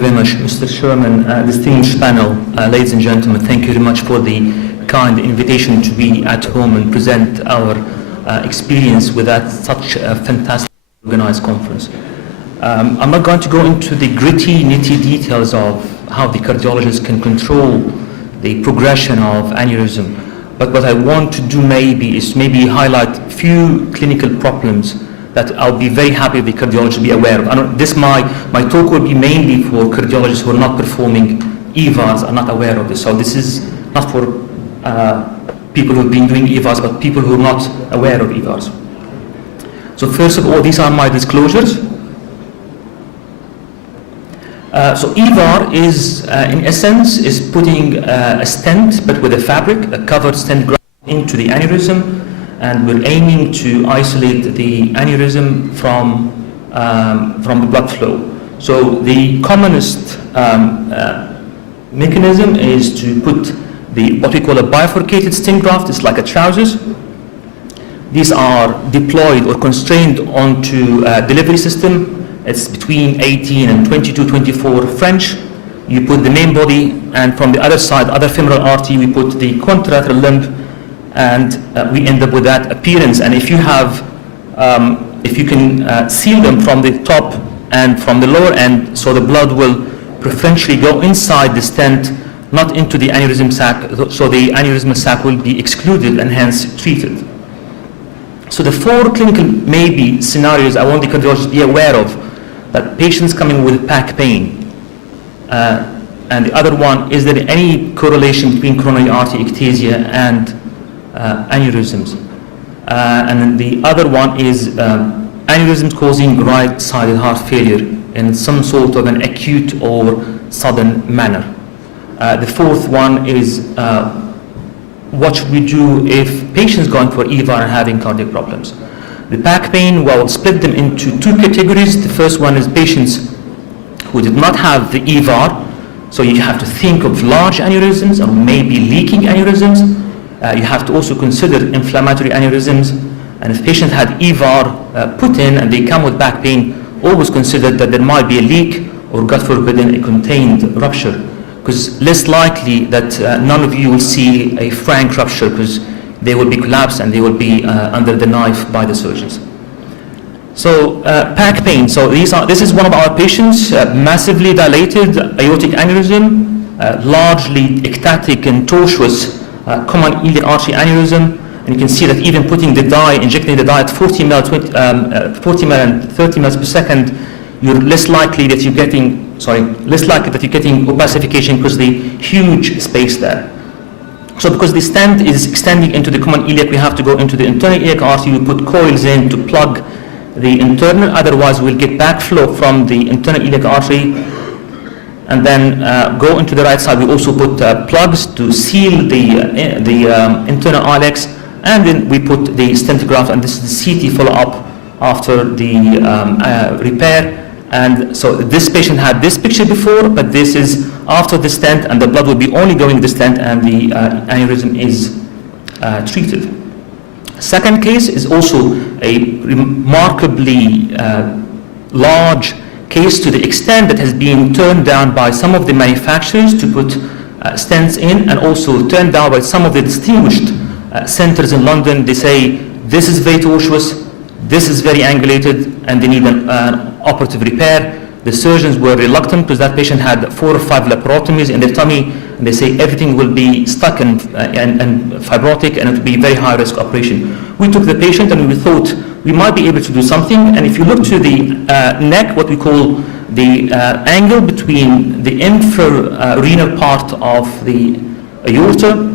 you very much, Mr. Chairman, distinguished panel, ladies and gentlemen. Thank you very much for the kind invitation to be at home and present our experience with such a fantastic organized conference. I'm not going to go into the gritty, nitty details of how the cardiologist can control the progression of aneurysm, but what I want to do is highlight a few clinical problems that I'll be very happy the cardiologist to be aware of. My talk will be mainly for cardiologists who are not performing EVARs, are not aware of this. So this is not for people who've been doing EVARs, but people who are not aware of EVARs. So first of all, these are my disclosures. So EVAR is, in essence, is putting a stent, but with a fabric, a covered stent graft into the aneurysm, and we're aiming to isolate the aneurysm from the blood flow. So the commonest mechanism is to put what we call a bifurcated stent graft. It's like a trousers. These are deployed or constrained onto a delivery system. It's between 18 and 22, 24 French. You put the main body, and from the other side, other femoral artery, we put the contralateral limb, and we end up with that appearance. And if you have, if you can seal them from the top and from the lower end, so the blood will preferentially go inside the stent, not into the aneurysm sac, so the aneurysmal sac will be excluded and hence treated. So the four clinical maybe scenarios I want the cardiologist to be aware of, that patients coming with back pain, and the other one, is there any correlation between coronary artery ectasia and aneurysms? And then the other one is aneurysms causing right-sided heart failure in some sort of an acute or sudden manner. The fourth one is what should we do if patients going for EVAR and having cardiac problems? The back pain, well, we'll split them into two categories. The first one is patients who did not have the EVAR, so you have to think of large aneurysms or maybe leaking aneurysms. You have to also consider inflammatory aneurysms, and if patient had EVAR put in and they come with back pain, always consider that there might be a leak or, God forbid, a contained rupture, because less likely that none of you will see a frank rupture, because they will be collapsed and they will be under the knife by the surgeons. So back pain. So this is one of our patients, massively dilated aortic aneurysm, largely ectatic and tortuous common iliac artery aneurysm, and you can see that even putting the dye, injecting the dye at 40 ml and 30 ml per second, you're less likely that you're getting opacification because the huge space there. So because the stent is extending into the common iliac, we have to go into the internal iliac artery. We put coils in to plug the internal, otherwise we'll get backflow from the internal iliac artery, and then go into the right side. We also put plugs to seal the internal ilex, and then we put the stent graft, and this is the CT follow-up after the repair. And so this patient had this picture before, but this is after the stent, and the blood will be only going to the stent, and the aneurysm is treated. Second case is also a remarkably large case, to the extent that has been turned down by some of the manufacturers to put stents in, and also turned down by some of the distinguished centers in London. They say this is very tortuous, this is very angulated, and they need an operative repair. The surgeons were reluctant because that patient had 4 or 5 laparotomies in their tummy, and they say everything will be stuck and fibrotic, and it will be a very high risk operation. We took the patient and we thought we might be able to do something, and if you look to the neck, what we call the angle between the infrarenal part of the aorta,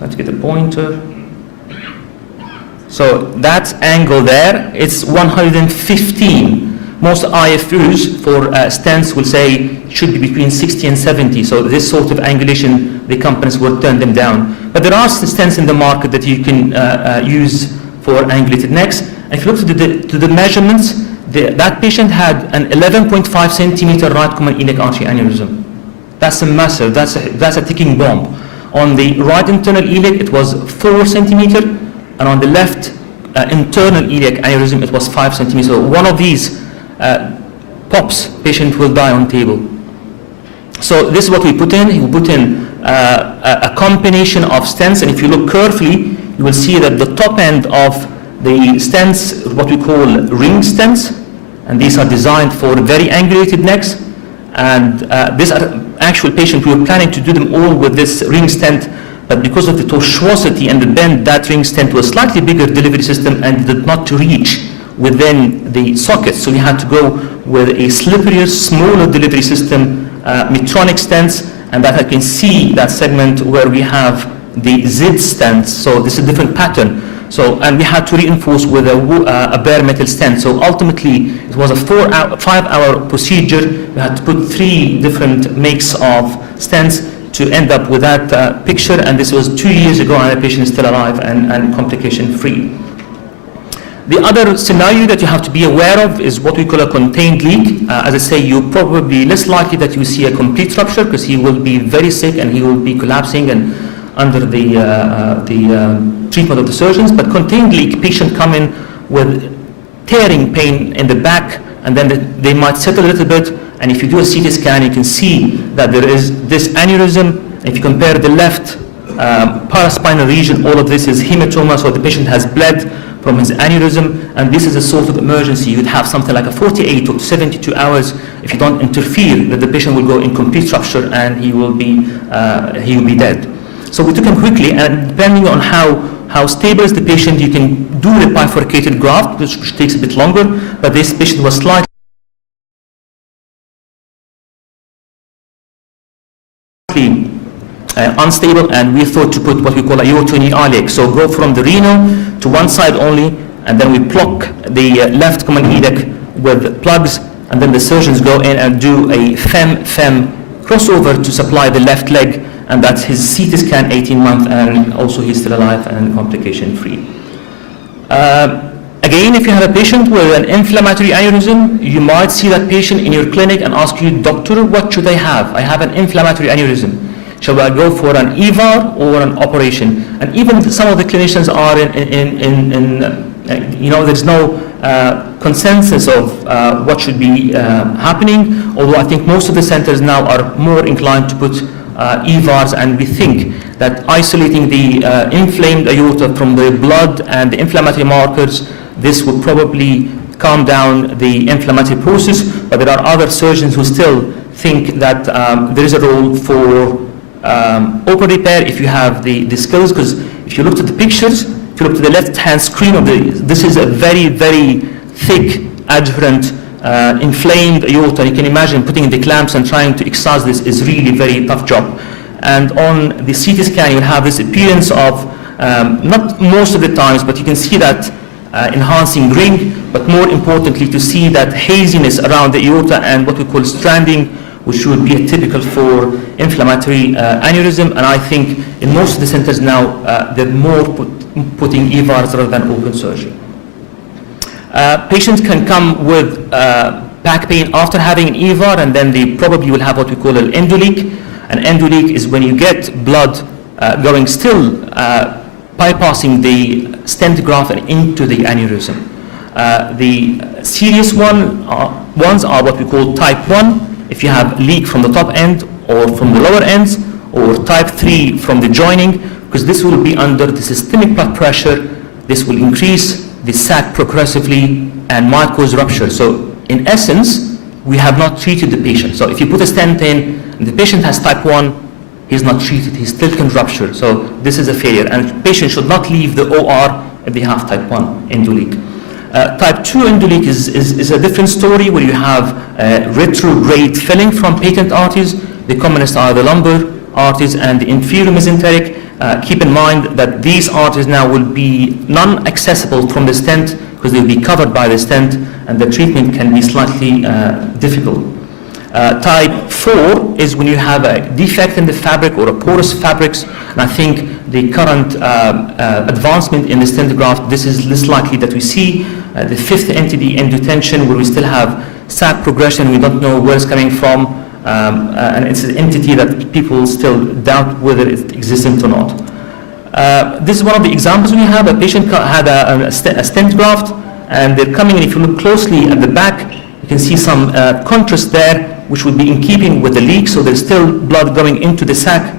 let's get a pointer. So that angle there, it's 115. Most IFUs for stents will say it should be between 60 and 70. So this sort of angulation, the companies will turn them down. But there are stents in the market that you can use for angulated necks. And if you look to the measurements, that patient had an 11.5 centimeter right common iliac artery aneurysm. That's a massive, that's a ticking bomb. On the right internal iliac, it was 4 centimeter. And on the left internal iliac aneurysm, it was 5 centimeters. So one of these tops, patient will die on table. So this is what we put in. We put in a combination of stents, and if you look carefully, you will see that the top end of the stents, what we call ring stents, and these are designed for very angulated necks. And this actual patient, we were planning to do them all with this ring stent, but because of the tortuosity and the bend, that ring stent was slightly bigger delivery system and did not reach within the socket. So we had to go with a slipperier, smaller delivery system, Medtronic stents, and that I can see that segment where we have the Z stents. So this is a different pattern. So, and we had to reinforce with a bare metal stent. So ultimately, it was a 5-hour procedure. We had to put 3 different makes of stents to end up with that picture. And this was 2 years ago, and the patient is still alive and complication-free. The other scenario that you have to be aware of is what we call a contained leak. As I say, you're probably less likely that you see a complete rupture because he will be very sick and he will be collapsing and under the treatment of the surgeons. But contained leak, patient come in with tearing pain in the back, and then they might settle a little bit. And if you do a CT scan, you can see that there is this aneurysm. If you compare the left paraspinal region, all of this is hematoma, so the patient has bled from his aneurysm, and this is a sort of emergency. You'd have something like a 48 to 72 hours. If you don't interfere, that the patient will go in complete rupture and he will be dead. So we took him quickly, and depending on how stable is the patient, you can do the bifurcated graft, which takes a bit longer, but this patient was slightly unstable, and we thought to put what we call a aortic iliac. So go from the renal to one side only, and then we block the left common iliac with plugs, and then the surgeons go in and do a fem crossover to supply the left leg, and that's his CT scan 18 months, and also he's still alive and complication free. Again, if you have a patient with an inflammatory aneurysm, you might see that patient in your clinic and ask you, doctor, what should I have? I have an inflammatory aneurysm. Shall I go for an EVAR or an operation? And even some of the clinicians are there's no consensus of what should be happening, although I think most of the centers now are more inclined to put EVARs, and we think that isolating the inflamed aorta from the blood and the inflammatory markers, this would probably calm down the inflammatory process, but there are other surgeons who still think that there is a role for open repair if you have the skills, because if you looked at the pictures, if you look to the left-hand screen of this is a very, very thick, adherent, inflamed aorta. You can imagine putting the clamps and trying to excise this is really very tough job. And on the CT scan, you have this appearance of, not most of the times, but you can see that enhancing ring, but more importantly to see that haziness around the aorta and what we call stranding, which would be typical for inflammatory aneurysm. And I think in most of the centers now, they're more putting EVARs rather than open surgery. Patients can come with back pain after having an EVAR, and then they probably will have what we call an endoleak. An endoleak is when you get blood going still bypassing the stent graft and into the aneurysm. The serious ones are what we call type 1, if you have leak from the top end or from the lower ends, or type 3 from the joining, because this will be under the systemic blood pressure. This will increase the sac progressively and might cause rupture. So in essence, we have not treated the patient. So if you put a stent in and the patient has type 1, he's not treated, he still can rupture. So this is a failure, and the patient should not leave the OR if they have type 1 endoleak. Type 2 endoleak is a different story, where you have retrograde filling from patent arteries. The commonest are the lumbar arteries and the inferior mesenteric. Keep in mind that these arteries now will be non-accessible from the stent because they'll be covered by the stent, and the treatment can be slightly difficult. Type 4 is when you have a defect in the fabric or a porous fabrics, and I think the current advancement in the stent graft, this is less likely that we see. The fifth entity, endotension, where we still have sac progression, we don't know where it's coming from, and it's an entity that people still doubt whether it's existent or not. This is one of the examples we have. A patient had a stent graft, and they're coming in. If you look closely at the back, You can see some contrast there, which would be in keeping with the leak, so there's still blood going into the sac.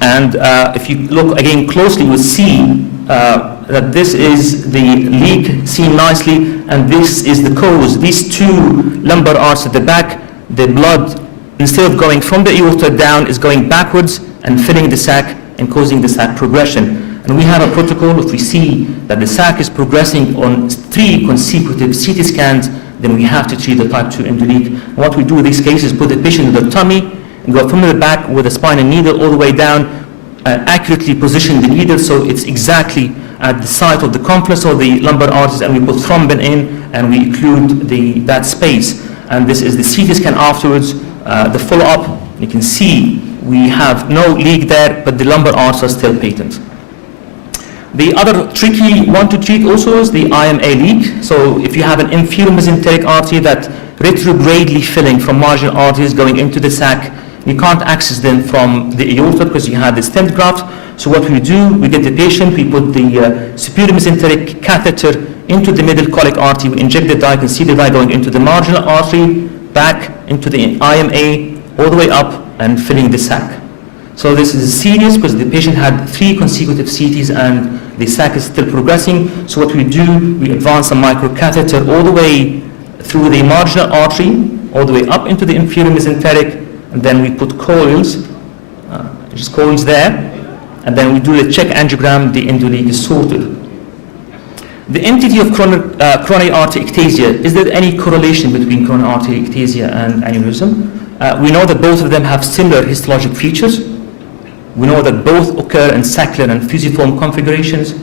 And if you look again closely, you will see that this is the leak seen nicely, and this is the cause. These two lumbar arches at the back, the blood, instead of going from the aorta down, is going backwards and filling the sac and causing the sac progression. And we have a protocol. If we see that the sac is progressing on 3 consecutive CT scans, then we have to treat the type 2 endoleak. What we do in these cases is put the patient in the tummy and go from the back with a spinal needle all the way down, accurately position the needle so it's exactly at the site of the confluence of the lumbar arches, and we put thrombin in and we occlude that space. And this is the CT scan afterwards, the follow-up. You can see we have no leak there, but the lumbar arches are still patent. The other tricky one to treat also is the IMA leak. So if you have an inferior mesenteric artery that retrogradely filling from marginal arteries going into the sac, you can't access them from the aorta because you have the stent graft. So what we do, we get the patient, we put the superior mesenteric catheter into the middle colic artery, we inject the dye, you can see the dye going into the marginal artery, back into the IMA, all the way up and filling the sac. So this is serious because the patient had 3 consecutive CTs and the sac is still progressing. So what we do, we advance a microcatheter all the way through the marginal artery, all the way up into the inferior mesenteric, and then we put coils, just coils there, and then we do the check angiogram, the endoleak is sorted. The entity of coronary artery ectasia, is there any correlation between coronary artery ectasia and aneurysm? We know that both of them have similar histologic features. We know that both occur in saccular and fusiform configurations.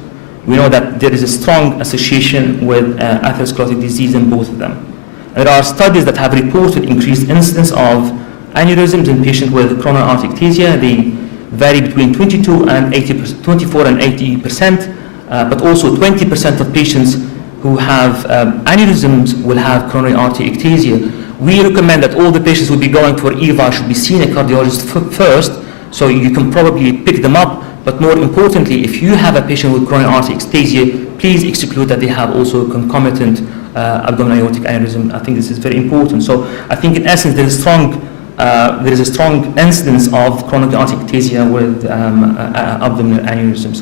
We know that there is a strong association with atherosclerotic disease in both of them. There are studies that have reported increased incidence of aneurysms in patients with coronary artery ectasia. They vary between 24 and 80%, but also 20% of patients who have aneurysms will have coronary artery ectasia. We recommend that all the patients will be going for EVAR should be seen a cardiologist first, so you can probably pick them up. But more importantly, if you have a patient with coronary artery ectasia, please exclude that they have also concomitant abdominal aortic aneurysm. I think this is very important. So I think in essence there is a strong incidence of coronary artery ectasia with abdominal aneurysms.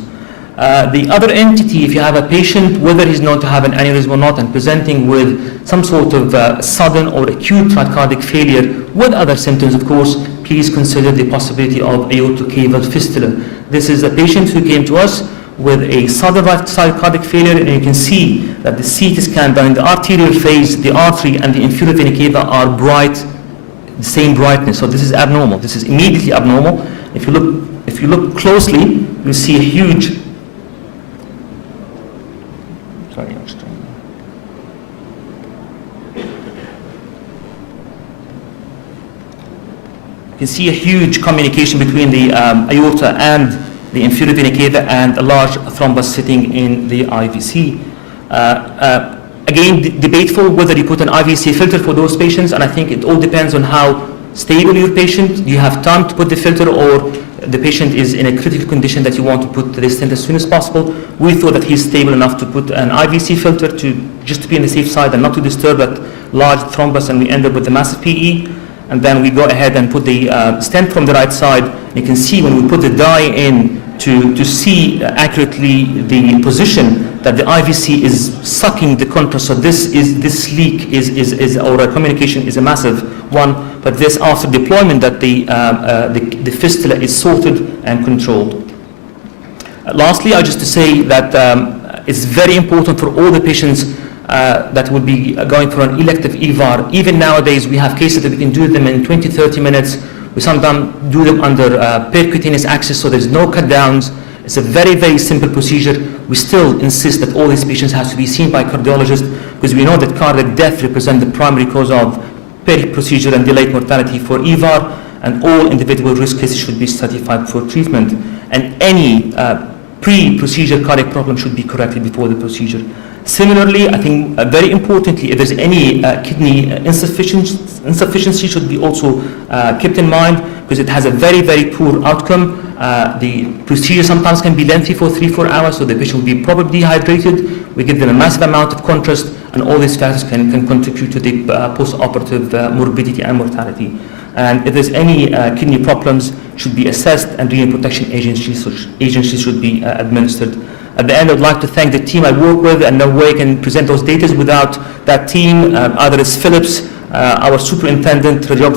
The other entity, if you have a patient, whether he's known to have an aneurysm or not, and presenting with some sort of sudden or acute tricardic failure with other symptoms, of course, please consider the possibility of aortocaval fistula. This is a patient who came to us with a sudden right side cardiac failure, and you can see that the CT scan down in the arterial phase, the artery and the inferior vena cava are bright, the same brightness. So this is abnormal. This is immediately abnormal. If you look closely, you see a huge. You can see a huge communication between the aorta and the inferior vena cava, and a large thrombus sitting in the IVC. Again, debateful whether you put an IVC filter for those patients, and I think it all depends on how stable your patient. Do you have time to put the filter, or the patient is in a critical condition that you want to put the stent as soon as possible? We thought that he's stable enough to put an IVC filter just to be on the safe side and not to disturb that large thrombus, and we end up with a massive PE. And then we go ahead and put the stent from the right side. You can see when we put the dye in to see accurately the position that the IVC is sucking the contrast. So this leak is or a communication is a massive one. But this after deployment that the fistula is sorted and controlled. Lastly, I just to say that it's very important for all the patients that would be going for an elective EVAR. Even nowadays, we have cases that we can do them in 20-30 minutes. We sometimes do them under percutaneous access, so there's no cut downs. It's a very, very simple procedure. We still insist that all these patients have to be seen by a cardiologist, because we know that cardiac death represents the primary cause of peri-procedure and delayed mortality for EVAR, and all individual risk cases should be stratified for treatment. And any pre-procedure cardiac problem should be corrected before the procedure. Similarly, I think very importantly, if there's any kidney insufficiency should be also kept in mind, because it has a very, very poor outcome. The procedure sometimes can be lengthy for 3-4 hours, so the patient will be probably dehydrated. We give them a massive amount of contrast, and all these factors can contribute to the post-operative morbidity and mortality. And if there's any kidney problems, should be assessed, and renal protection agencies should be administered. At the end, I'd like to thank the team I work with, and no way I can present those data without that team. Either it's Phillips, our superintendent, radiographer